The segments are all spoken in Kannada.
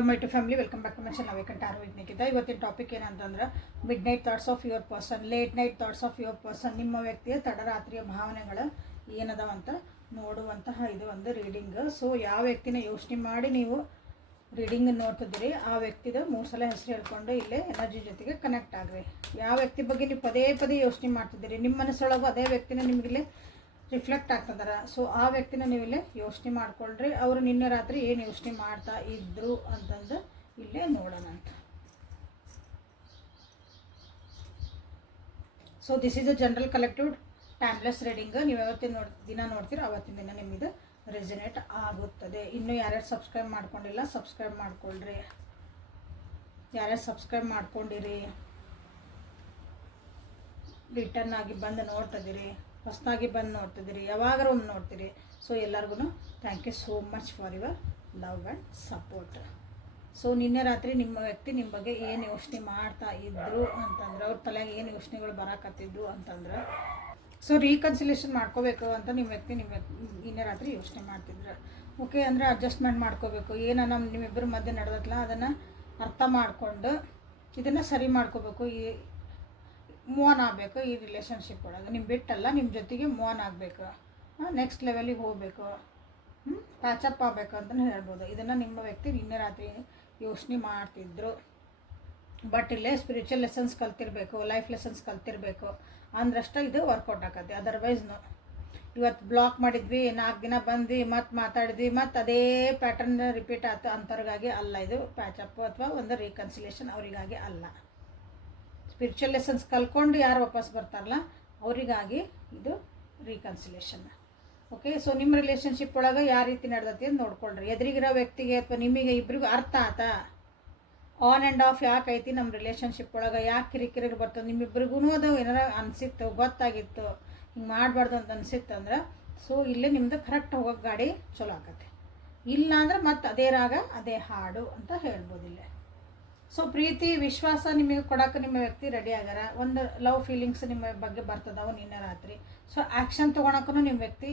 Love my to family, welcome back to my channel ವೇಕಂಟ್ ಆರ್ ವಿಜ್ಞಾನಿಕಿತ. ಇವತ್ತಿನ ಟಾಪಿಕ್ ಏನಂತಂದ್ರೆ midnight thoughts of your person, late night thoughts of your person. ನಿಮ್ಮ ವ್ಯಕ್ತಿಯ ತಡರಾತ್ರಿಯ ಭಾವನೆಗಳು ಏನದಾವಂತ ನೋಡುವಂತಹ ಇದು ಒಂದು ರೀಡಿಂಗ್. ಸೊ ಯಾವ ವ್ಯಕ್ತಿನ ಯೋಚನೆ ಮಾಡಿ ನೀವು ರೀಡಿಂಗ್ ನೋಡ್ತಿದ್ದೀರಿ ಆ ವ್ಯಕ್ತಿದ 3 ಸಲ ಹೆಸರು ಹೇಳ್ಕೊಂಡು ಇಲ್ಲೇ ಎನರ್ಜಿ ಜೊತೆಗೆ ಕನೆಕ್ಟ್ ಆಗ್ರಿ. ಯಾವ ವ್ಯಕ್ತಿ ಬಗ್ಗೆ ನೀವು ಪದೇ ಪದೇ ಯೋಚನೆ ಮಾಡ್ತಿದ್ದೀರಿ, ನಿಮ್ಮ ಮನಸ್ಸೊಳಗೂ ಅದೇ ವ್ಯಕ್ತಿನ ನಿಮಗಿಲ್ಲೇ ರಿಫ್ಲೆಕ್ಟ್ ಆಗ್ತದಾರ. ಸೊ ಆ ವ್ಯಕ್ತಿನ ನೀವು ಇಲ್ಲೇ ಯೋಚನೆ ಮಾಡ್ಕೊಳ್ರಿ. ಅವರು ನಿನ್ನೆ ರಾತ್ರಿ ಏನು ಯೋಚನೆ ಮಾಡ್ತಾ ಇದ್ರು ಅಂತಂದು ಇಲ್ಲೇ ನೋಡೋಣ ಅಂತ. So this is a general collective timeless reading. ನೀವು ಯಾವತ್ತಿನ ದಿನ ನೋಡ್ತೀರೋ ಅವತ್ತಿನ ದಿನ ನಿಮಗೆ ರೆಸನೇಟ್ ಆಗುತ್ತದೆ. ಇನ್ನು ಯಾರ್ಯಾರು ಸಬ್ಸ್ಕ್ರೈಬ್ ಮಾಡ್ಕೊಂಡಿಲ್ಲ ಸಬ್ಸ್ಕ್ರೈಬ್ ಮಾಡ್ಕೊಳ್ರಿ. ಯಾರ್ಯಾರು ಸಬ್ಸ್ಕ್ರೈಬ್ ಮಾಡ್ಕೊಂಡಿರಿ, ರಿಟರ್ನ್ ಆಗಿ ಬಂದು ನೋಡ್ತಿದ್ದೀರಿ, ಹೊಸದಾಗಿ ಬಂದು ನೋಡ್ತಿದ್ದೀರಿ, ಯಾವಾಗಾರ ಒಮ್ಮೆ ನೋಡ್ತೀರಿ. ಸೊ ಎಲ್ಲರಿಗೂ thank you so much for your love and support. So ನಿನ್ನೆ ರಾತ್ರಿ ನಿಮ್ಮ ವ್ಯಕ್ತಿ ನಿಮ್ಮ ಬಗ್ಗೆ ಏನು ಯೋಚನೆ ಮಾಡ್ತಾ ಇದ್ರು ಅಂತಂದ್ರೆ, ಅವ್ರ ತಲೆಗೆ ಏನು ಯೋಚನೆಗಳು ಬರಾಕತ್ತಿದ್ದು ಅಂತಂದ್ರೆ, ಸೊ ರೀಕನ್ಸಿಲೇಷನ್ ಮಾಡ್ಕೋಬೇಕು ಅಂತ ನಿಮ್ಮ ವ್ಯಕ್ತಿ ನಿನ್ನೆ ರಾತ್ರಿ ಯೋಚನೆ ಮಾಡ್ತಿದ್ರು. ಓಕೆ, ಅಂದರೆ ಅಡ್ಜಸ್ಟ್ಮೆಂಟ್ ಮಾಡ್ಕೋಬೇಕು. ಏನು ನಿಮ್ಮಿಬ್ಬರ ಮಧ್ಯೆ ನಡೆದತ್ತಲ್ಲ ಅದನ್ನು ಅರ್ಥ ಮಾಡಿಕೊಂಡು ಇದನ್ನು ಸರಿ ಮಾಡ್ಕೋಬೇಕು. ಮೂವ್ ಆನ್ ಆಗಬೇಕು. ಈ ರಿಲೇಷನ್ಶಿಪ್ ಒಳಗೆ ನಿಮ್ಮ ಬಿಟ್ಟಲ್ಲ, ನಿಮ್ಮ ಜೊತೆಗೆ ಮೂವ್ ಆನ್ ಆಗಬೇಕು, ನೆಕ್ಸ್ಟ್ ಲೆವೆಲಿಗೆ ಹೋಗಬೇಕು, ಪ್ಯಾಚಪ್ ಆಗಬೇಕು ಅಂತಲೇ ಹೇಳ್ಬೋದು. ಇದನ್ನು ನಿಮ್ಮ ವ್ಯಕ್ತಿ ನಿನ್ನೆ ರಾತ್ರಿ ಯೋಚನೆ ಮಾಡ್ತಿದ್ರು. ಬಟ್ ಇಲ್ಲೇ ಸ್ಪಿರಿಚುವಲ್ ಲೆಸನ್ಸ್ ಕಲ್ತಿರಬೇಕು, ಲೈಫ್ ಲೆಸನ್ಸ್ ಕಲ್ತಿರಬೇಕು ಅಂದ್ರಷ್ಟೇ ಇದು ವರ್ಕೌಟ್ ಆಕತ್ತೆ. ಅದರ್ವೈಸ್ನು ಇವತ್ತು ಬ್ಲಾಕ್ ಮಾಡಿದ್ವಿ, 4 ದಿನ ಬಂದ್ವಿ, ಮತ್ತು ಮಾತಾಡಿದ್ವಿ, ಮತ್ತು ಅದೇ ಪ್ಯಾಟರ್ನ್ ರಿಪೀಟ್ ಆಯ್ತು ಅಂಥವ್ರಿಗಾಗಿ ಅಲ್ಲ ಇದು ಪ್ಯಾಚಪ್ ಅಥವಾ ಒಂದು ರೀಕನ್ಸಿಲೇಷನ್. ಅವರಿಗಾಗಿ ಅಲ್ಲ. ಸ್ಪಿರಿಚುವಲ್ ಲೆಸನ್ಸ್ ಕಲ್ಕೊಂಡು ಯಾರು ವಾಪಸ್ ಬರ್ತಾರಲ್ಲ ಅವರಿಗಾಗಿ ಇದು ರೀಕನ್ಸಿಲೇಷನ್. ಓಕೆ, ಸೊ ನಿಮ್ಮ ರಿಲೇಷನ್ಶಿಪ್ ಒಳಗೆ ಯಾವ ರೀತಿ ನಡೆದತಿ ಅಂತ ನೋಡ್ಕೊಳ್ರಿ. ಎದುರಿಗಿರೋ ವ್ಯಕ್ತಿಗೆ ಅಥವಾ ನಿಮಗೆ ಇಬ್ಬರಿಗೂ ಅರ್ಥ ಆತಾ ಆನ್ ಆ್ಯಂಡ್ ಆಫ್ ಯಾಕೆ ಐತಿ ನಮ್ಮ ರಿಲೇಷನ್ಶಿಪ್ ಒಳಗೆ, ಯಾಕೆ ಕಿರಿಕಿರಿ ಬರ್ತದೆ, ನಿಮ್ಮಿಬ್ರಿಗೂ ಅದು ಏನಾರ ಅನಿಸಿತ್ತು, ಗೊತ್ತಾಗಿತ್ತು, ಹಿಂಗೆ ಮಾಡಬಾರ್ದು ಅಂತ ಅನಿಸಿತ್ತು ಅಂದ್ರೆ, ಸೊ ಇಲ್ಲೇ ನಿಮ್ಮದು ಕರೆಕ್ಟ್ ಹೋಗೋಕೆ ಗಾಡಿ ಚಲೋ ಆಕತ್ತೆ. ಇಲ್ಲ ಅಂದ್ರೆ ಮತ್ತೆ ಅದೇ ರಾಗ ಅದೇ ಹಾಡು ಅಂತ ಹೇಳ್ಬೋದು ಇಲ್ಲೇ. ಸೊ ಪ್ರೀತಿ ವಿಶ್ವಾಸ ನಿಮಗೆ ಕೊಡೋಕೆ ನಿಮ್ಮ ವ್ಯಕ್ತಿ ರೆಡಿ ಆಗ್ಯಾರ. ಒಂದು ಲವ್ ಫೀಲಿಂಗ್ಸ್ ನಿಮ್ಮ ಬಗ್ಗೆ ಬರ್ತದವು ನಿನ್ನೆ ರಾತ್ರಿ. ಸೊ ಆ್ಯಕ್ಷನ್ ತೊಗೊಳಕ್ಕೂ ನಿಮ್ಮ ವ್ಯಕ್ತಿ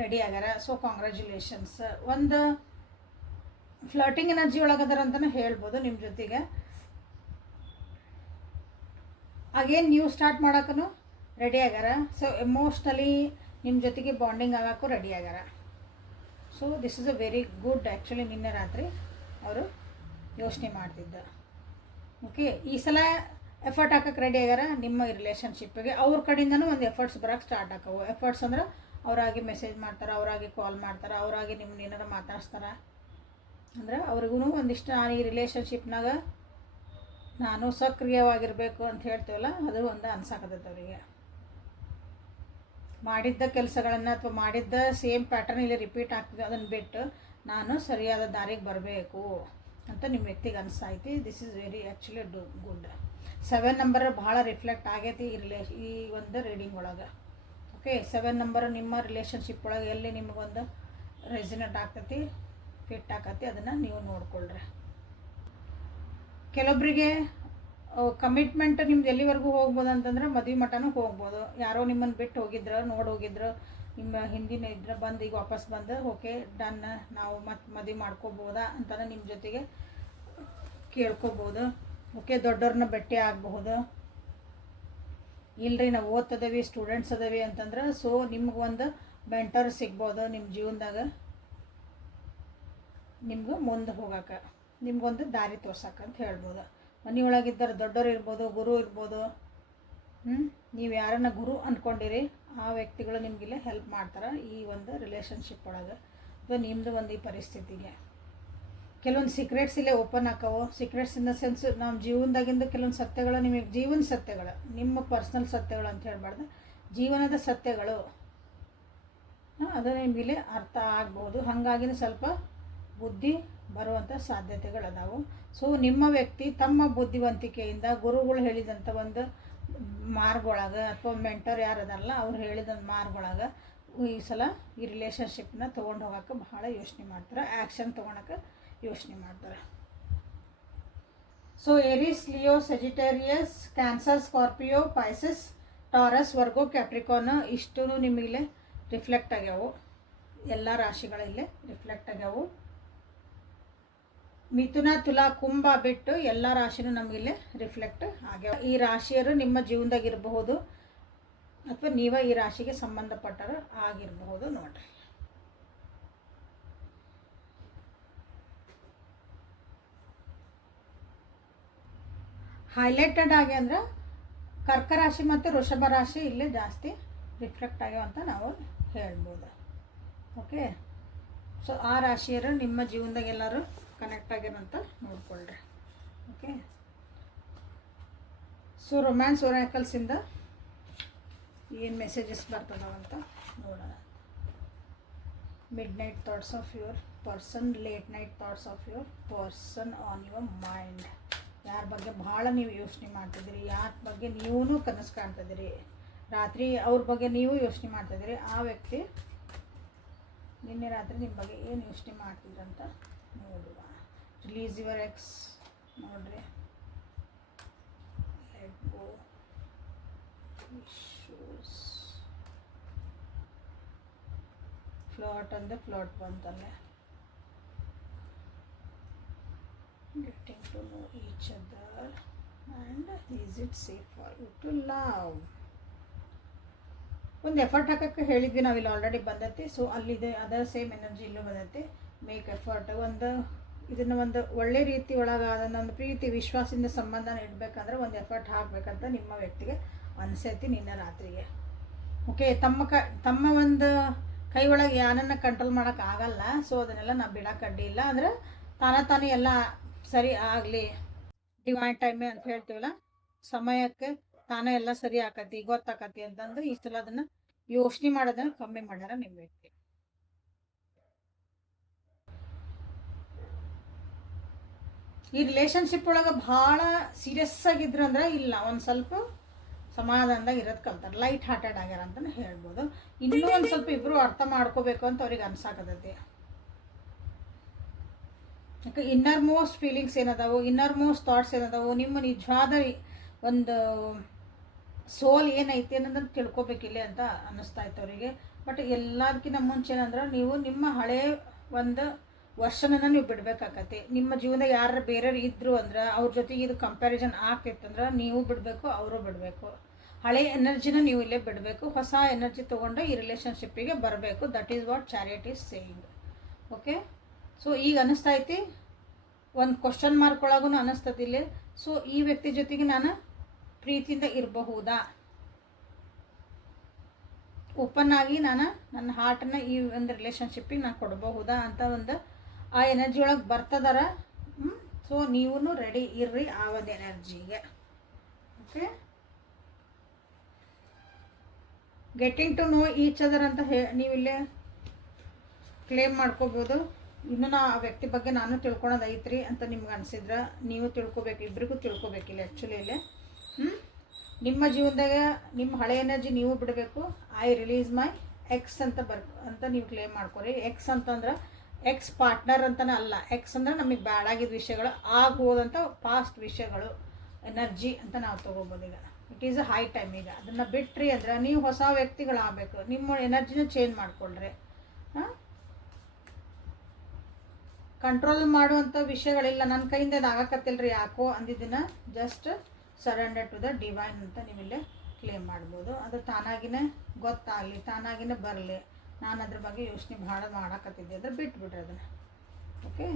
ರೆಡಿ ಆಗ್ಯಾರ. So congratulations. ಒಂದು ಫ್ಲರ್ಟಿಂಗ್ ಎನರ್ಜಿ ಒಳಗದಾರ ಅಂತಲೇ ಹೇಳ್ಬೋದು ನಿಮ್ಮ ಜೊತೆಗೆ. ಆಗೇನು ನ್ಯೂ ಸ್ಟಾರ್ಟ್ ಮಾಡೋಕ್ಕೂ ರೆಡಿ ಆಗ್ಯಾರ. ಸೊ ಎಮೋಷ್ನಲಿ ನಿಮ್ಮ ಜೊತೆಗೆ ಬಾಂಡಿಂಗ್ ಆಗೋಕ್ಕೂ ರೆಡಿ ಆಗ್ಯಾರ. So this is a very good. Actually ನಿನ್ನೆ ರಾತ್ರಿ ಅವರು ಯೋಚನೆ ಮಾಡ್ತಿದ್ದ. ಓಕೆ, ಈ ಸಲ ಎಫರ್ಟ್ ಹಾಕಕ್ಕೆ ರೆಡಿ ಆಗ್ಯಾರ ನಿಮ್ಮ ರಿಲೇಷನ್ಶಿಪ್ಪಿಗೆ. ಅವ್ರ ಕಡೆಯಿಂದನೂ ಒಂದು ಎಫರ್ಟ್ಸ್ ಬರೋಕ್ಕೆ ಸ್ಟಾರ್ಟ್ ಆಕವು. ಎಫರ್ಟ್ಸ್ ಅಂದ್ರೆ ಅವರಾಗಿ ಮೆಸೇಜ್ ಮಾಡ್ತಾರೆ, ಅವರಾಗಿ ಕಾಲ್ ಮಾಡ್ತಾರೆ, ಅವರಾಗಿ ನಿಮ್ಮನ್ನ ಏನಾರು ಮಾತಾಡ್ಸ್ತಾರೆ. ಅಂದ್ರೆ ಅವ್ರಿಗೂ ಒಂದಿಷ್ಟು ಈ ರಿಲೇಷನ್ಶಿಪ್ನಾಗ ನಾನು ಸಕ್ರಿಯವಾಗಿರಬೇಕು ಅಂತ ಹೇಳ್ತೀವಲ್ಲ, ಅದು ಒಂದು ಅನ್ಸಾಕತ್ತೈತೆ ಅವರಿಗೆ. ಮಾಡಿದ್ದ ಕೆಲಸಗಳನ್ನು ಅಥವಾ ಮಾಡಿದ್ದ ಸೇಮ್ ಪ್ಯಾಟರ್ನ್ ಇಲ್ಲಿ ರಿಪೀಟ್ ಆಗ್ತಿದೆ, ಅದನ್ನು ಬಿಟ್ಟು ನಾನು ಸರಿಯಾದ ದಾರಿಗೆ ಬರಬೇಕು ಅಂತ ನಿಮ್ಮ ವ್ಯಕ್ತಿಗೆ ಅನಿಸ್ತೈತಿ. This is very actually good. 7 number ಭಾಳ ರಿಫ್ಲೆಕ್ಟ್ ಆಗೈತಿ ಈ ಒಂದು ರೀಡಿಂಗ್ ಒಳಗೆ. ಓಕೆ, 7 ನಂಬರ್ ನಿಮ್ಮ ರಿಲೇಷನ್ಶಿಪ್ ಒಳಗೆ ಎಲ್ಲಿ ನಿಮಗೊಂದು ರೆಸಿನೆಟ್ ಆಗ್ತೈತಿ, ಫಿಟ್ ಆಕತಿ, ಅದನ್ನು ನೀವು ನೋಡ್ಕೊಳ್ರಿ. ಕೆಲವೊಬ್ಬರಿಗೆ ಕಮಿಟ್ಮೆಂಟ್ ನಿಮ್ದು ಎಲ್ಲಿವರೆಗೂ ಹೋಗ್ಬೋದು ಅಂತಂದ್ರೆ ಮದುವೆ ಮಟ್ಟನೂ ಹೋಗ್ಬೋದು. ಯಾರೋ ನಿಮ್ಮನ್ನು ಬಿಟ್ಟು ಹೋಗಿದ್ರು, ನೋಡಿ ಹೋಗಿದ್ರು, ನಿಮ್ಮ ಹಿಂದಿನ ಇದ್ರೆ ಬಂದು ಈಗ ವಾಪಸ್ ಬಂದು ಓಕೆ ಡನ್ ನಾವು ಮತ್ತೆ ಮದುವೆ ಮಾಡ್ಕೋಬೋದಾ ಅಂತಲೇ ನಿಮ್ಮ ಜೊತೆಗೆ ಕೇಳ್ಕೊಬೋದು. ಓಕೆ, ದೊಡ್ಡವ್ರನ್ನ ಭೇಟಿ ಆಗಬಹುದು. ಇಲ್ಲರಿ ನಾವು ಓದ್ತದೇವಿ, ಸ್ಟೂಡೆಂಟ್ಸ್ ಅದೇವಿ ಅಂತಂದ್ರೆ, ಸೊ ನಿಮ್ಗೊಂದು ಮೆಂಟರ್ ಸಿಗ್ಬೋದು ನಿಮ್ಮ ಜೀವನದಾಗ. ನಿಮ್ಗೆ ಮುಂದೆ ಹೋಗೋಕೆ ನಿಮ್ಗೊಂದು ದಾರಿ ತೋರ್ಸಕ್ಕಂತ ಹೇಳ್ಬೋದು. ಮನೆಯೊಳಗಿದ್ದರೆ ದೊಡ್ಡವರು ಇರ್ಬೋದು, ಗುರು ಇರ್ಬೋದು. ನೀವು ಯಾರನ್ನ ಗುರು ಅಂದ್ಕೊಂಡಿರಿ ಆ ವ್ಯಕ್ತಿಗಳು ನಿಮಗಿಲ್ಲೇ ಹೆಲ್ಪ್ ಮಾಡ್ತಾರೆ ಈ ಒಂದು ರಿಲೇಷನ್ಶಿಪ್ ಒಳಗೆ ಅಥವಾ ನಿಮ್ಮದು ಒಂದು ಈ ಪರಿಸ್ಥಿತಿಗೆ. ಕೆಲವೊಂದು ಸೀಕ್ರೆಟ್ಸ್ ಇಲ್ಲೇ ಓಪನ್ ಆಕವು. ಸೀಕ್ರೆಟ್ಸ್ ಇನ್ ದ ಸೆನ್ಸ್ ನಮ್ಮ ಜೀವನದಾಗಿಂದ ಕೆಲವೊಂದು ಸತ್ಯಗಳು, ನಿಮಗೆ ಜೀವನ ಸತ್ಯಗಳು, ನಿಮ್ಮ ಪರ್ಸ್ನಲ್ ಸತ್ಯಗಳು ಅಂತ ಹೇಳ್ಬಾರ್ದು, ಜೀವನದ ಸತ್ಯಗಳು ಅದು ನಿಮಗಿಲ್ಲೇ ಅರ್ಥ ಆಗ್ಬೋದು. ಹಾಗಾಗಿನೇ ಸ್ವಲ್ಪ ಬುದ್ಧಿ ಬರುವಂಥ ಸಾಧ್ಯತೆಗಳದಾವು. ಸೊ ನಿಮ್ಮ ವ್ಯಕ್ತಿ ತಮ್ಮ ಬುದ್ಧಿವಂತಿಕೆಯಿಂದ ಗುರುಗಳು ಹೇಳಿದಂಥ ಒಂದು ಮಾರ್ಗೊಳಗೆ ಅಥವಾ ಮೆಂಟರ್ ಯಾರದಾರಲ್ಲ ಅವ್ರು ಹೇಳಿದಂಥ ಮಾರ್ಗೊಳಗೆ ಈ ಸಲ ಈ ರಿಲೇಷನ್ಶಿಪ್ನ ತೊಗೊಂಡು ಹೋಗೋಕ್ಕೆ ಬಹಳ ಯೋಚನೆ ಮಾಡ್ತಾರೆ, ಆ್ಯಕ್ಷನ್ ತೊಗೊಳಕ್ಕೆ ಯೋಚನೆ ಮಾಡ್ತಾರೆ. So Aries, Leo, Sagittarius, Cancer, Scorpio, Pisces, Taurus, Virgo, Capricorn ಇಷ್ಟೂ ನಿಮಗಿಲ್ಲೇ ರಿಫ್ಲೆಕ್ಟ್ ಆಗ್ಯಾವು. ಎಲ್ಲ ರಾಶಿಗಳಿಲ್ಲೇ ರಿಫ್ಲೆಕ್ಟ್ ಆಗ್ಯಾವು. ಮಿಥುನ ತುಲಾ ಕುಂಭ ಬಿಟ್ಟು ಎಲ್ಲ ರಾಶಿನೂ ನಮಗಿಲ್ಲಿ ರಿಫ್ಲೆಕ್ಟ್ ಆಗ್ಯಾವ. ಈ ರಾಶಿಯರು ನಿಮ್ಮ ಜೀವನದಾಗ ಇರಬಹುದು ಅಥವಾ ನೀವೇ ಈ ರಾಶಿಗೆ ಸಂಬಂಧಪಟ್ಟರು ಆಗಿರಬಹುದು ನೋಡ್ರಿ. ಹೈಲೈಟೆಡ್ ಆಗಿ ಅಂದ್ರೆ ಕರ್ಕ ರಾಶಿ ಮತ್ತು ವೃಷಭ ರಾಶಿ ಇಲ್ಲೇ ಜಾಸ್ತಿ ರಿಫ್ಲೆಕ್ಟ್ ಆಗ್ಯಾವ ಅಂತ ನಾವು ಹೇಳ್ಬೋದು. ಓಕೆ, ಸೊ ಆ ರಾಶಿಯರು ನಿಮ್ಮ ಜೀವನದಾಗ ಎಲ್ಲರೂ ಕನೆಕ್ಟ್ ಆಗ್ಯಾರಂತ ನೋಡ್ಕೊಳ್ರಿ. ಓಕೆ, ಸೊ ರೊಮ್ಯಾನ್ಸ್ ಒರಾಕಲ್ಸಿಂದ ಏನು ಮೆಸೇಜಸ್ ಬರ್ತದವಂತ ನೋಡೋಣ. Mid night thoughts of your person, late night thoughts of your person on your mind. ಯಾರ ಬಗ್ಗೆ ಭಾಳ ನೀವು ಯೋಚನೆ ಮಾಡ್ತಿದ್ದೀರಿ, ಯಾರ ಬಗ್ಗೆ ನೀವೂ ಕನಸು ಕಾಣ್ತಿದ್ದೀರಿ, ರಾತ್ರಿ ಅವ್ರ ಬಗ್ಗೆ ನೀವು ಯೋಚನೆ ಮಾಡ್ತಿದ್ದೀರಿ, ಆ ವ್ಯಕ್ತಿ ನಿನ್ನೆ ರಾತ್ರಿ ನಿಮ್ಮ ಬಗ್ಗೆ ಏನು ಯೋಚನೆ ಮಾಡ್ತಿದ್ರಂತ ನೋಡುವ. ರಿಲೀಸ್ ಯುವರ್ ಎಕ್ಸ್ ನೋಡ್ರಿ. Let go issues. ಫ್ಲಾಟ್ ಅಂದರೆ ಫ್ಲಾಟ್ ಬಂತಲ್ಲೇ. Getting to know each other and is it safe for you to love. ಒಂದು ಎಫರ್ಟ್ ಹಾಕೋಕ್ಕೆ ಹೇಳಿದ್ವಿ ನಾವು, ಇಲ್ಲಿ ಆಲ್ರೆಡಿ ಬಂದೈತಿ. ಸೊ ಅಲ್ಲಿದೆ ಅದರ ಸೇಮ್ ಎನರ್ಜಿ ಇಲ್ಲೂ ಬಂದೈತಿ. Make effort. ಇದನ್ನು ಒಂದು ಒಳ್ಳೆ ರೀತಿ ಒಳಗೆ ಅದನ್ನೊಂದು ಪ್ರೀತಿ ವಿಶ್ವಾಸದಿಂದ ಸಂಬಂಧನ ಇಡಬೇಕಂದ್ರೆ ಒಂದು ಎಫರ್ಟ್ ಹಾಕಬೇಕಂತ ನಿಮ್ಮ ವ್ಯಕ್ತಿಗೆ ಅನಿಸೈತಿ ನಿನ್ನೆ ರಾತ್ರಿಗೆ. ಓಕೆ, ತಮ್ಮ ಒಂದು ಕೈ ಒಳಗೆ ಯಾರನ್ನ ಕಂಟ್ರೋಲ್ ಮಾಡೋಕ್ಕಾಗಲ್ಲ. ಸೊ ಅದನ್ನೆಲ್ಲ ನಾವು ಬಿಡೋಕೆ ಅಡ್ಡಿ ಇಲ್ಲ. ಅಂದರೆ ತಾನೇ ಎಲ್ಲ ಸರಿ ಆಗಲಿ, ಡಿವೈನ್ ಟೈಮೇ ಅಂತ ಹೇಳ್ತೀವಲ್ಲ, ಸಮಯಕ್ಕೆ ತಾನೇ ಎಲ್ಲ ಸರಿ ಆಕತಿ ಗೊತ್ತಾಕತಿ ಅಂತಂದು ಈ ಸಲ ಅದನ್ನು ಯೋಚನೆ ಮಾಡೋದನ್ನ ಕಮ್ಮಿ ಮಾಡ್ಯಾರ ನಿಮ್ಮ ವ್ಯಕ್ತಿ. ಈ ರಿಲೇಷನ್ಶಿಪ್ ಒಳಗೆ ಭಾಳ ಸೀರಿಯಸ್ ಆಗಿದ್ರು ಅಂದ್ರೆ ಇಲ್ಲ, ಒಂದು ಸ್ವಲ್ಪ ಸಮಾಧಾನದಾಗ ಇರೋದು ಕಲ್ತಾರೆ, ಲೈಟ್ ಹಾರ್ಟೆಡ್ ಆಗ್ಯಾರ ಅಂತಲೇ ಹೇಳ್ಬೋದು. ಇನ್ನೂ ಒಂದು ಸ್ವಲ್ಪ ಇಬ್ಬರು ಅರ್ಥ ಮಾಡ್ಕೋಬೇಕು ಅಂತ ಅವ್ರಿಗೆ ಅನ್ಸಾಕತೈತಿ. ಯಾಕೆ ಇನ್ನರ್ ಮೋಸ್ಟ್ ಫೀಲಿಂಗ್ಸ್ ಏನದಾವು, ಇನ್ನರ್ ಮೋಸ್ಟ್ ಥಾಟ್ಸ್ ಏನದಾವು, ನಿಮ್ಮ ನಿಜವಾದ ಒಂದು ಸೋಲ್ ಏನೈತಿ ಅನ್ನೋದನ್ನು ತಿಳ್ಕೊಬೇಕಿಲ್ಲ ಅಂತ ಅನ್ನಿಸ್ತಾ ಇತ್ತು ಅವರಿಗೆ. ಬಟ್ ಎಲ್ಲದಕ್ಕಿಂತ ಮುಂಚೆ ಏನಂದ್ರೆ ನೀವು ನಿಮ್ಮ ಹಳೆ ಒಂದು ವರ್ಷನನ್ನು ನೀವು ಬಿಡಬೇಕಾಗತ್ತೆ. ನಿಮ್ಮ ಜೀವನದಾಗ ಯಾರು ಬೇರೆಯವ್ರು ಇದ್ದರು ಅಂದ್ರೆ ಅವ್ರ ಜೊತೆಗೆ ಇದು ಕಂಪ್ಯಾರಿಸನ್ ಆಗ್ತಿತ್ತಂದ್ರೆ ನೀವು ಬಿಡಬೇಕು, ಅವರು ಬಿಡಬೇಕು. ಹಳೆ ಎನರ್ಜಿನ ನೀವು ಇಲ್ಲೇ ಬಿಡಬೇಕು, ಹೊಸ ಎನರ್ಜಿ ತೊಗೊಂಡು ಈ ರಿಲೇಷನ್ಶಿಪ್ಪಿಗೆ ಬರಬೇಕು. That is what chariot is saying. Okay, so ಈಗ ಅನ್ನಿಸ್ತಾ ಐತಿ, ಒಂದು ಕ್ವಶನ್ ಮಾರ್ಕ್ ಒಳಗೂ ಅನ್ನಿಸ್ತತಿ ಇಲ್ಲಿ. ಸೊ ಈ ವ್ಯಕ್ತಿ ಜೊತೆಗೆ ನಾನು ಪ್ರೀತಿಯಿಂದ ಇರಬಹುದಾ, ಓಪನ್ ಆಗಿ ನಾನು ನನ್ನ ಹಾರ್ಟನ್ನು ಈ ಒಂದು ರಿಲೇಷನ್ಶಿಪ್ಪಿಗೆ ನಾನು ಕೊಡಬಹುದಾ ಅಂತ ಒಂದು ಆ ಎನರ್ಜಿ ಒಳಗೆ ಬರ್ತದಾರ. ಸೊ ನೀವೂ ರೆಡಿ ಇರ್ರಿ ಆ ಒಂದು ಎನರ್ಜಿಗೆ. Okay, getting to know each other ಅಂತ ನೀವಿಲ್ಲೇ ಕ್ಲೇಮ್ ಮಾಡ್ಕೋಬೋದು. ಇನ್ನು ಆ ವ್ಯಕ್ತಿ ಬಗ್ಗೆ ನಾನು ತಿಳ್ಕೊಳೋದು ಐತ್ರಿ ಅಂತ ನಿಮ್ಗೆ ಅನಿಸಿದ್ರೆ ನೀವು ತಿಳ್ಕೊಬೇಕು, ಇಬ್ಬರಿಗೂ ತಿಳ್ಕೊಬೇಕಿಲ್ಲ ಆ್ಯಕ್ಚುಲಿ ಇಲ್ಲೇ. ನಿಮ್ಮ ಜೀವನದಾಗ ನಿಮ್ಮ ಹಳೆ ಎನರ್ಜಿ ನೀವು ಬಿಡಬೇಕು. ಐ ರಿಲೀಸ್ ಮೈ ಎಕ್ಸ್ ಅಂತ ನೀವು ಕ್ಲೇಮ್ ಮಾಡ್ಕೊರಿ. ಎಕ್ಸ್ ಅಂತಂದ್ರೆ ಎಕ್ಸ್ ಪಾರ್ಟ್ನರ್ ಅಂತಲೇ ಅಲ್ಲ, ಎಕ್ಸ್ ಅಂದ್ರೆ ನಮಗೆ ಬ್ಯಾಡಾಗಿದ್ದ ವಿಷಯಗಳು, ಹೋದಂಥ ಪಾಸ್ಟ್ ವಿಷಯಗಳು ಎನರ್ಜಿ ಅಂತ ನಾವು ತೊಗೋಬೋದು. ಈಗ it is a high time. ಈಗ ಅದನ್ನು ಬಿಟ್ರಿ ಅಂದ್ರೆ ನೀವು ಹೊಸ ವ್ಯಕ್ತಿಗಳಾಗಬೇಕು, ನಿಮ್ಮ ಎನರ್ಜಿನ ಚೇಂಜ್ ಮಾಡ್ಕೊಳ್ರಿ. ಕಂಟ್ರೋಲ್ ಮಾಡುವಂಥ ವಿಷಯಗಳಿಲ್ಲ, ನನ್ನ ಕೈಯಿಂದ ಅದು ಆಗಕತ್ತಿಲ್ರಿ ಯಾಕೋ ಅಂದಿದ್ದನ್ನು just surrender to the divine ಅಂತ ನೀವಿಲ್ಲೇ ಕ್ಲೇಮ್ ಮಾಡ್ಬೋದು. ಅದು ತಾನಾಗಿನೇ ಗೊತ್ತಾಗಲಿ, ತಾನಾಗಿನೇ ಬರಲಿ, ನಾನು ಅದ್ರ ಬಗ್ಗೆ ಯೋಚನೆ ಭಾಳ ಮಾಡಕತ್ತಿದ್ದೆ ಅಂದರೆ ಬಿಟ್ಬಿಡ್ರಿ ಅದನ್ನು. ಓಕೆ,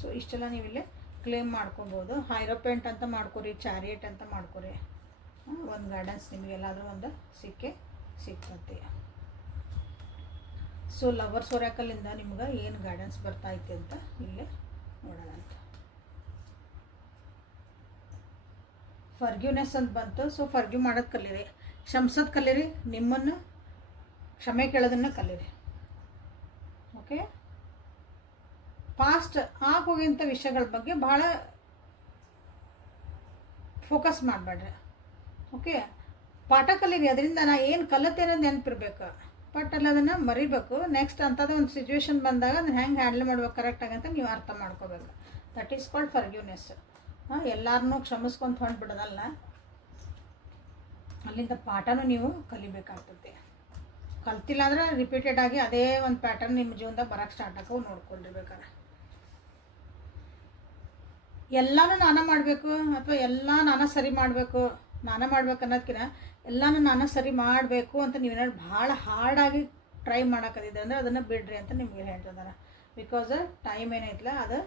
ಸೊ ಇಷ್ಟೆಲ್ಲ ನೀವಿಲ್ಲೇ ಕ್ಲೇಮ್ ಮಾಡ್ಕೊಬೋದು. ಹೈರೋಪೆಂಟ್ ಅಂತ ಮಾಡ್ಕೊರಿ, ಚಾರಿಯೇಟ್ ಅಂತ ಮಾಡ್ಕೊರಿ. ಒಂದು ಗೈಡೆನ್ಸ್ ನಿಮಗೆಲ್ಲಾದರೂ ಒಂದು ಸಿಗ್ತತಿ. ಸೊ ಲವರ್ಸ್ ಒರಾಕಲಿಂದ ನಿಮ್ಗೆ ಏನು ಗೈಡೆನ್ಸ್ ಬರ್ತೈತೆ ಅಂತ ಇಲ್ಲೇ ನೋಡೋಣ ಅಂತ. ಫರ್ಗ್ಯೂನೆಸ್ ಅಂತ ಬಂತು. ಸೊ ಫರ್ಗ್ಯೂ ಮಾಡೋದು ಕಲೀರಿ, ಕ್ಷಮಿಸೋದು ಕಲೀರಿ, ನಿಮ್ಮನ್ನು ಕ್ಷಮೆ ಕೇಳೋದನ್ನು ಕಲೀರಿ. ಓಕೆ, ಪಾಸ್ಟ್ ಆಗೋಗಿಂಥ ವಿಷಯಗಳ ಬಗ್ಗೆ ಭಾಳ ಫೋಕಸ್ ಮಾಡಬೇಡ್ರಿ. ಓಕೆ, ಪಾಠ ಕಲೀರಿ, ಅದರಿಂದ ನಾ ಏನು ಕಲಿತೆ ಅನ್ನೋದು ನೆನಪಿರ್ಬೇಕು. ಬಟ್ ಅಲ್ಲಿ ಅದನ್ನು ಮರಿಬೇಕು. ನೆಕ್ಸ್ಟ್ ಅಂಥದ್ದು ಒಂದು ಸಿಚುವೇಶನ್ ಬಂದಾಗ ಅದನ್ನು ಹೆಂಗೆ ಹ್ಯಾಂಡಲ್ ಮಾಡ್ಬೇಕು ಕರೆಕ್ಟಾಗಿ ಅಂತ ನೀವು ಅರ್ಥ ಮಾಡ್ಕೋಬೇಕು. That is called forgiveness. ಎಲ್ಲರನ್ನೂ ಕ್ಷಮಿಸ್ಕೊಂತ ಹೊಂಟ್ಬಿಡೋದಲ್ಲ, ಅಲ್ಲಿಂದ ಪಾಠನೂ ನೀವು ಕಲಿಬೇಕಾಗ್ತದೆ. ಕಲ್ತಿಲ್ಲ ಅಂದ್ರೆ ರಿಪೀಟೆಡ್ ಆಗಿ ಅದೇ ಒಂದು ಪ್ಯಾಟರ್ನ್ ನಿಮ್ಮ ಜೀವನದಾಗ ಬರೋಕ್ಕೆ ಸ್ಟಾರ್ಟ್ ಆಗೋವು ನೋಡ್ಕೊಂಡಿರ್ಬೇಕಾರೆ. ಎಲ್ಲನೂ ನಾನೇ ಮಾಡಬೇಕು ಅಥವಾ ಎಲ್ಲ ನಾನೇ ಸರಿ ಮಾಡಬೇಕು, ನಾನೇ ಮಾಡ್ಬೇಕು ಅನ್ನೋದಕ್ಕಿಂತ ಎಲ್ಲನೂ ನಾನೇ ಸರಿ ಮಾಡಬೇಕು ಅಂತ ನೀವೇನಾದ್ರು ಭಾಳ ಹಾರ್ಡಾಗಿ ಟ್ರೈ ಮಾಡೋಕ್ಕದಿದೆ ಅಂದರೆ ಅದನ್ನು ಬಿಡ್ರಿ ಅಂತ ನಿಮ್ಗೆ ಹೇಳ್ತಿದ್ದಾರೆ. ಬಿಕಾಸ್ ಟೈಮ್ ಏನೈತಲ್ಲ ಅದು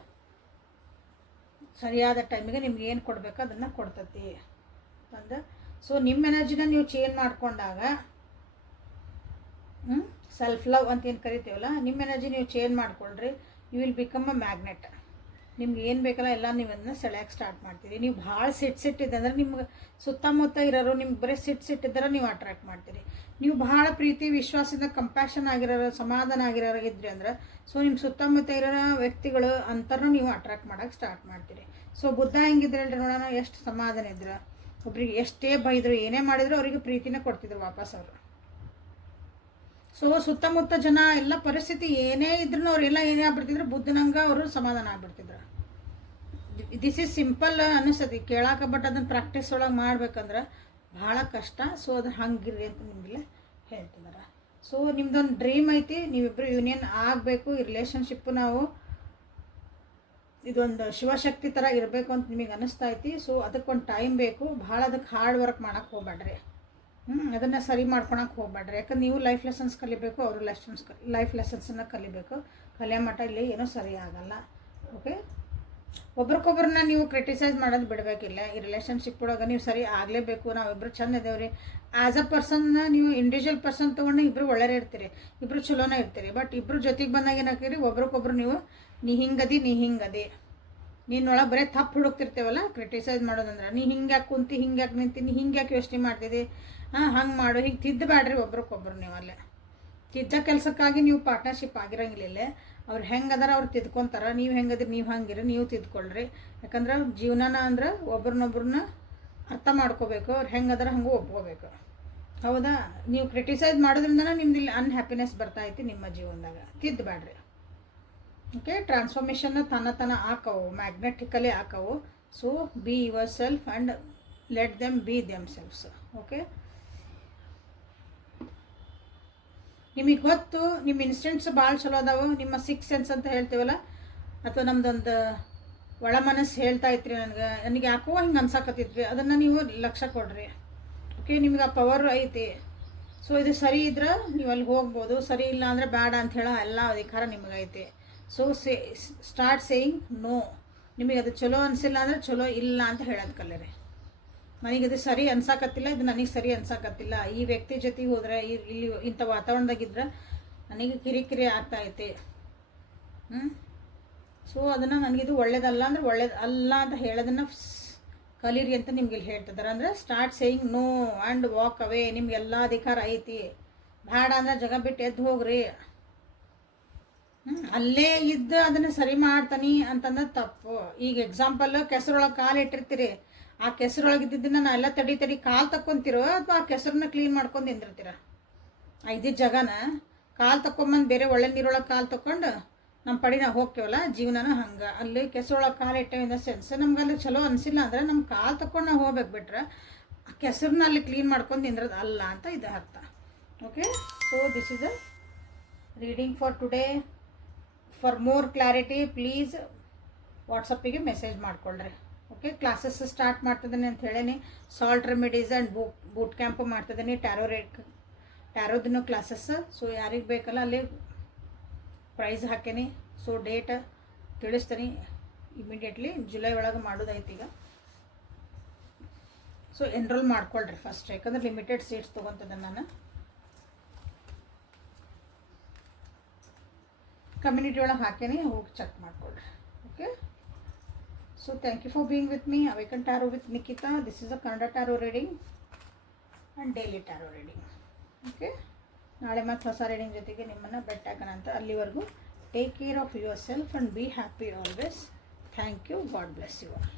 ಸರಿಯಾದ ಟೈಮಿಗೆ ನಿಮ್ಗೆ ಏನು ಕೊಡಬೇಕು ಅದನ್ನು ಕೊಡ್ತೈತಿ ಅಂದು. ಸೊ ನಿಮ್ಮ ಎನರ್ಜಿನ ನೀವು ಚೇಂಜ್ ಮಾಡ್ಕೊಂಡಾಗ ಸೆಲ್ಫ್ ಲವ್ ಅಂತ ಏನು ಕರಿತೀವಲ್ಲ, ನಿಮ್ಮ ಎನರ್ಜಿ ನೀವು ಚೇಂಜ್ ಮಾಡ್ಕೊಳ್ರಿ, you will become a magnet. ನಿಮ್ಗೆ ಏನು ಬೇಕಲ್ಲ ಎಲ್ಲ ನೀವು ಅದನ್ನ ಸೆಳೆಯೋಕ್ಕೆ ಸ್ಟಾರ್ಟ್ ಮಾಡ್ತೀರಿ. ನೀವು ಭಾಳ ಸಿಟ್ಟಿದೆ ಅಂದರೆ ನಿಮ್ಗೆ ಸುತ್ತಮುತ್ತ ಇರೋರು ನಿಮ್ಗೆ ಬರೀ ಸಿಟ್ಟಿದ್ದಾರೆ ನೀವು ಅಟ್ರಾಕ್ಟ್ ಮಾಡ್ತೀರಿ. ನೀವು ಭಾಳ ಪ್ರೀತಿ ವಿಶ್ವಾಸದಿಂದ ಕಂಪ್ಯಾಷನ್ ಆಗಿರೋರು, ಸಮಾಧಾನ ಆಗಿರೋರು ಇದ್ರಿ ಅಂದ್ರೆ ಸೊ ನಿಮ್ಮ ಸುತ್ತಮುತ್ತ ಇರೋ ವ್ಯಕ್ತಿಗಳು ಅಂತರೂ ನೀವು ಅಟ್ರಾಕ್ಟ್ ಮಾಡೋಕ್ಕೆ ಸ್ಟಾರ್ಟ್ ಮಾಡ್ತೀರಿ. ಸೊ ಬುದ್ಧ ಹೆಂಗಿದ್ರೆ ಹೇಳ್ರಿ ನೋಡೋಣ, ಎಷ್ಟು ಸಮಾಧಾನ ಇದ್ರು, ಒಬ್ರಿಗೆ ಎಷ್ಟೇ ಬೈದರು ಏನೇ ಮಾಡಿದ್ರು ಅವರಿಗೆ ಪ್ರೀತಿನ ಕೊಡ್ತಿದ್ರು ವಾಪಸ್ ಅವರು. ಸೊ ಸುತ್ತಮುತ್ತ ಜನ ಎಲ್ಲ ಪರಿಸ್ಥಿತಿ ಏನೇ ಇದ್ರೂ ಅವರೆಲ್ಲ ಏನೇ ಆಗ್ಬಿಡ್ತಿದ್ರು ಬುದ್ಧನಂಗೆ ಅವರು ಸಮಾಧಾನ ಆಗ್ಬಿಡ್ತಿದ್ರು. ದಿಸ್ ಈಸ್ ಸಿಂಪಲ್ ಅನ್ನಿಸ್ತದೆ ಕೇಳಾಕ, ಬಟ್ ಅದನ್ನು ಪ್ರಾಕ್ಟೀಸ್ ಒಳಗೆ ಮಾಡ್ಬೇಕಂದ್ರೆ ಭಾಳ ಕಷ್ಟ. ಸೊ ಅದು ಹಂಗಿರ್ರಿ ಅಂತ ನಿಮಗೆಲ್ಲ ಹೇಳ್ತಿದ್ದಾರೆ. ಸೊ ನಿಮ್ದೊಂದು ಡ್ರೀಮ್ ಐತಿ, ನೀವಿಬ್ಬರು ಯೂನಿಯನ್ ಆಗಬೇಕು, ಈ ರಿಲೇಷನ್ಶಿಪ್ಪು ನಾವು ಇದೊಂದು ಶಿವಶಕ್ತಿ ಥರ ಇರಬೇಕು ಅಂತ ನಿಮಗೆ ಅನ್ನಿಸ್ತಾ ಐತಿ. ಸೊ ಅದಕ್ಕೊಂದು ಟೈಮ್ ಬೇಕು, ಭಾಳ ಅದಕ್ಕೆ ಹಾರ್ಡ್ ವರ್ಕ್ ಮಾಡೋಕ್ಕೆ ಹೋಗ್ಬೇಡ್ರಿ. ಅದನ್ನು ಸರಿ ಮಾಡ್ಕೊಳಕ್ಕೆ ಹೋಗ್ಬೇಡ್ರಿ. ಯಾಕಂದ್ರೆ ನೀವು ಲೈಫ್ ಲೆಸನ್ಸ್ ಕಲಿಬೇಕು, ಅವರು ಲೈಫ್ ಲೆಸನ್ಸನ್ನು ಕಲಿಬೇಕು. ಕಲಿಯೋ ಮಟ್ಟ ಇಲ್ಲಿ ಏನೂ ಸರಿ ಆಗಲ್ಲ. ಓಕೆ, ಒಬ್ರಿಗೊಬ್ರನ್ನ ನೀವು ಕ್ರಿಟಿಸೈಸ್ ಮಾಡೋದು ಬಿಡಬೇಕಿಲ್ಲ. ಈ ರಿಲೇಷನ್ಶಿಪ್ ಒಳಗೆ ನೀವು ಸರಿ ಆಗಲೇಬೇಕು. ನಾವಿಬ್ಬರು ಚಂದ ಇದ್ದೇವ್ರಿ. ಆ್ಯಸ್ ಅ ಪರ್ಸನ್ನ ನೀವು ಇಂಡಿವಿಜುವಲ್ ಪರ್ಸನ್ ತೊಗೊಂಡು ಇಬ್ಬರು ಒಳ್ಳೆಯ ಇರ್ತೀರಿ, ಇಬ್ಬರು ಚಲೋನೇ ಇರ್ತೀರಿ. ಬಟ್ ಇಬ್ಬರು ಜೊತೆಗೆ ಬಂದಾಗ ಏನಾಗ್ತೀರಿ, ಒಬ್ರಿಗೊಬ್ರು ನೀವು ನೀ ಹಿಂಗದಿ ನೀನೊಳಗೆ ಬರೀ ತಪ್ಪು ಹುಡುಕ್ತಿರ್ತೇವಲ್ಲ ಕ್ರಿಟಿಸೈಸ್ ಮಾಡೋದಂದ್ರೆ, ನೀ ಹಿಂಗೆ ಯಾಕೆ ಕುಂತಿ, ಹಿಂಗೆ ಯಾಕೆ ನಿಂತೀನಿ, ಹಿಂಗೆ ಯಾಕೆ ಯೋಚನೆ ಮಾಡ್ತಿದ್ದಿ, ಹಂಗೆ ಮಾಡು, ಹಿಂಗೆ ತಿದ್ದಬೇಡ್ರಿ ಒಬ್ರಿಗೊಬ್ರು. ನೀವು ಅಲ್ಲೇ ತಿದ್ದ ಕೆಲಸಕ್ಕಾಗಿ ನೀವು ಪಾರ್ಟ್ನರ್ಶಿಪ್ ಆಗಿರಂಗಿಲ್ಲ. ಅವ್ರು ಹೆಂಗೆ ಅದಾರ ಅವ್ರು ತಿದ್ಕೊತಾರ, ನೀವು ಹೆಂಗದ್ರಿ ನೀವು ಹಂಗಿರಿ, ನೀವು ತಿದ್ಕೊಳ್ರಿ. ಯಾಕಂದ್ರೆ ಜೀವನನ ಅಂದ್ರೆ ಒಬ್ರನ್ನೊಬ್ರನ್ನ ಅರ್ಥ ಮಾಡ್ಕೋಬೇಕು, ಅವ್ರು ಹೆಂಗೆ ಅದಾರ ಹಂಗೂ ಒಪ್ಕೋಬೇಕು. ಹೌದಾ, ನೀವು ಕ್ರಿಟಿಸೈಸ್ ಮಾಡೋದ್ರಿಂದ ನಿಮ್ದು ಇಲ್ಲಿ ಅನ್ಹ್ಯಾಪಿನೆಸ್ ಬರ್ತಾಯಿತ್ತು ನಿಮ್ಮ ಜೀವನದಾಗ. ತಿದ್ದಬೇಡ್ರಿ. ಓಕೆ, ಟ್ರಾನ್ಸ್ಫಾರ್ಮೇಷನ್ನ ತನ್ನ ಹಾಕವು, ಮ್ಯಾಗ್ನೆಟಿಕಲಿ ಹಾಕವು. So be yourself and let them be themselves. Okay, ನಿಮಗೆ ಗೊತ್ತು ನಿಮ್ಮ ಇನ್ಸ್ಟೆಂಟ್ಸ್ ಭಾಳ ಚಲೋ ಅದಾವೆ. ನಿಮ್ಮ ಸಿಕ್ಸ್ ಸೆನ್ಸ್ ಅಂತ ಹೇಳ್ತೀವಲ್ಲ, ಅಥವಾ ನಮ್ದೊಂದು ಒಳ ಮನಸ್ಸು ಹೇಳ್ತಾ ಇತ್ರಿ, ನನಗೆ ಯಾಕೋ ಹಿಂಗೆ ಅನ್ಸಾಕತ್ತಿದ್ರಿ, ಅದನ್ನು ನೀವು ಲಕ್ಷ್ಯ ಕೊಡ್ರಿ. ಓಕೆ, ನಿಮ್ಗೆ ಆ ಪವರ್ ಐತಿ. ಸೊ ಇದು ಸರಿ ಇದ್ರೆ ನೀವು ಅಲ್ಲಿ ಹೋಗ್ಬೋದು, ಸರಿ ಇಲ್ಲ ಅಂದರೆ ಬೇಡ ಅಂತ ಹೇಳೋ ಎಲ್ಲ ಅಧಿಕಾರ ನಿಮಗೈತಿ. So start saying no. ನಿಮಗೆ ಅದು ಚಲೋ ಅನಿಸಿಲ್ಲ ಅಂದರೆ ಚಲೋ ಇಲ್ಲ ಅಂತ ಹೇಳೋದು ಕಲಿರಿ. ನನಗಿದು ಸರಿ ಅನ್ಸಾಕತ್ತಿಲ್ಲ, ಇದು ನನಗೆ ಸರಿ ಅನ್ಸಾಕತ್ತಿಲ್ಲ, ಈ ವ್ಯಕ್ತಿ ಜೊತೆಗೆ ಹೋದರೆ ಇಲ್ಲಿ ಇಂಥ ವಾತಾವರಣದಾಗಿದ್ರೆ ನನಗೆ ಕಿರಿಕಿರಿ ಆಗ್ತಾಯಿದೆ. ಸೊ ಅದನ್ನು ನನಗಿದು ಒಳ್ಳೇದಲ್ಲ ಅಂದರೆ ಒಳ್ಳೇದು ಅಲ್ಲ ಅಂತ ಹೇಳೋದನ್ನು ಕಲೀರಿ ಅಂತ ನಿಮ್ಗೆ ಇಲ್ಲಿ ಹೇಳ್ತಿದ್ದಾರೆ. ಅಂದರೆ start saying no and walk away. ನಿಮ್ಗೆಲ್ಲ ಅಧಿಕಾರ ಐತಿ. ಬೇಡ ಅಂದರೆ ಜಗ ಬಿಟ್ಟು ಎದ್ದು ಹೋಗ್ರಿ. ಅಲ್ಲೇ ಇದ್ದು ಅದನ್ನು ಸರಿ ಮಾಡ್ತಾನೆ ಅಂತಂದ್ರೆ ತಪ್ಪು. ಈಗ ಎಕ್ಸಾಂಪಲ್, ಕೆಸರೊಳಗೆ ಕಾಲು ಇಟ್ಟಿರ್ತೀರಿ, ಆ ಕೆಸರೊಳಗೆ ಇದ್ದಿದ್ದನ್ನು ನಾ ಎಲ್ಲ ತಡಿ ಕಾಲು ತಕ್ಕೊಂತಿರೋ ಅಥವಾ ಆ ಕೆಸರನ್ನ ಕ್ಲೀನ್ ಮಾಡ್ಕೊಂಡು ನಿಂದಿರ್ತೀರ? ಇದ್ದಿದ್ದ ಜಗನ ಕಾಲು ತಕ್ಕೊಂಬಂದು ಬೇರೆ ಒಳ್ಳೆ ನೀರೊಳಗೆ ಕಾಲು ತಕ್ಕೊಂಡು ನಮ್ಮ ಪಡಿ ನಾವು ಹೋಗ್ತೇವಲ್ಲ, ಜೀವನನೂ ಹಂಗೆ. ಅಲ್ಲಿ ಕೆಸರೊಳಗೆ ಕಾಲು ಇಟ್ಟೇವೆ ಇನ್ ದ ಸೆನ್ಸ್ ನಮ್ಗೆ ಅಲ್ಲಿ ಚಲೋ ಅನಿಸಿಲ್ಲ ಅಂದರೆ ನಮ್ಮ ಕಾಲು ತಕ್ಕೊಂಡು ನಾವು ಹೋಗ್ಬೇಕು. ಬಿಟ್ರೆ ಆ ಕೆಸರನ್ನ ಅಲ್ಲಿ ಕ್ಲೀನ್ ಮಾಡ್ಕೊಂಡು ನಿಂದ್ರದು ಅಲ್ಲ ಅಂತ ಇದು ಅರ್ಥ. Okay, so this is a reading for today. For more clarity please ವಾಟ್ಸಪ್ಪಿಗೆ ಮೆಸೇಜ್ ಮಾಡಿಕೊಳ್ಳ್ರಿ. ಓಕೆ, ಕ್ಲಾಸಸ್ ಸ್ಟಾರ್ಟ್ ಮಾಡ್ತಿದ್ದೀನಿ ಅಂತ ಹೇಳೀನಿ. Salt remedies and boot camp ಮಾಡ್ತಿದ್ದೀನಿ. ಟ್ಯಾರೋದಿನೂ ಕ್ಲಾಸಸ್. ಸೊ ಯಾರಿಗೆ ಬೇಕಲ್ಲ ಅಲ್ಲಿ ಪ್ರೈಸ್ ಹಾಕೇನಿ. ಸೊ ಡೇಟ್ ತಿಳಿಸ್ತೀನಿ ಇಮಿಡಿಯೇಟ್ಲಿ. ಜುಲೈ ಒಳಗೆ ಮಾಡೋದೈತಿ ಈಗ. ಸೊ ಎನ್ರೋಲ್ ಮಾಡ್ಕೊಳ್ರಿ ಫಸ್ಟ್, ಯಾಕಂದ್ರೆ ಲಿಮಿಟೆಡ್ ಸೀಟ್ಸ್ ತೊಗೊತಿದ್ದೆ ನಾನು. ಕಮ್ಯುನಿಟಿ ಒಳಗೆ ಹಾಕೇನಿ, ಹೋಗಿ ಚೆಕ್ ಮಾಡ್ಕೊಳ್ರಿ. Okay, so thank you for being with me. Awaken Tarot with Nikita. This is a Kannada tarot reading and daily tarot reading. Okay, ನಾಳೆ ಮತ್ತೆ ಹೊಸ ರೀಡಿಂಗ್ ಜೊತೆಗೆ ನಿಮ್ಮನ್ನು ಭೇಟಿಯಾಗೋಣ ಅಂತ. ಅಲ್ಲಿವರೆಗೂ take care of yourself and be happy always. Thank you. God bless you all.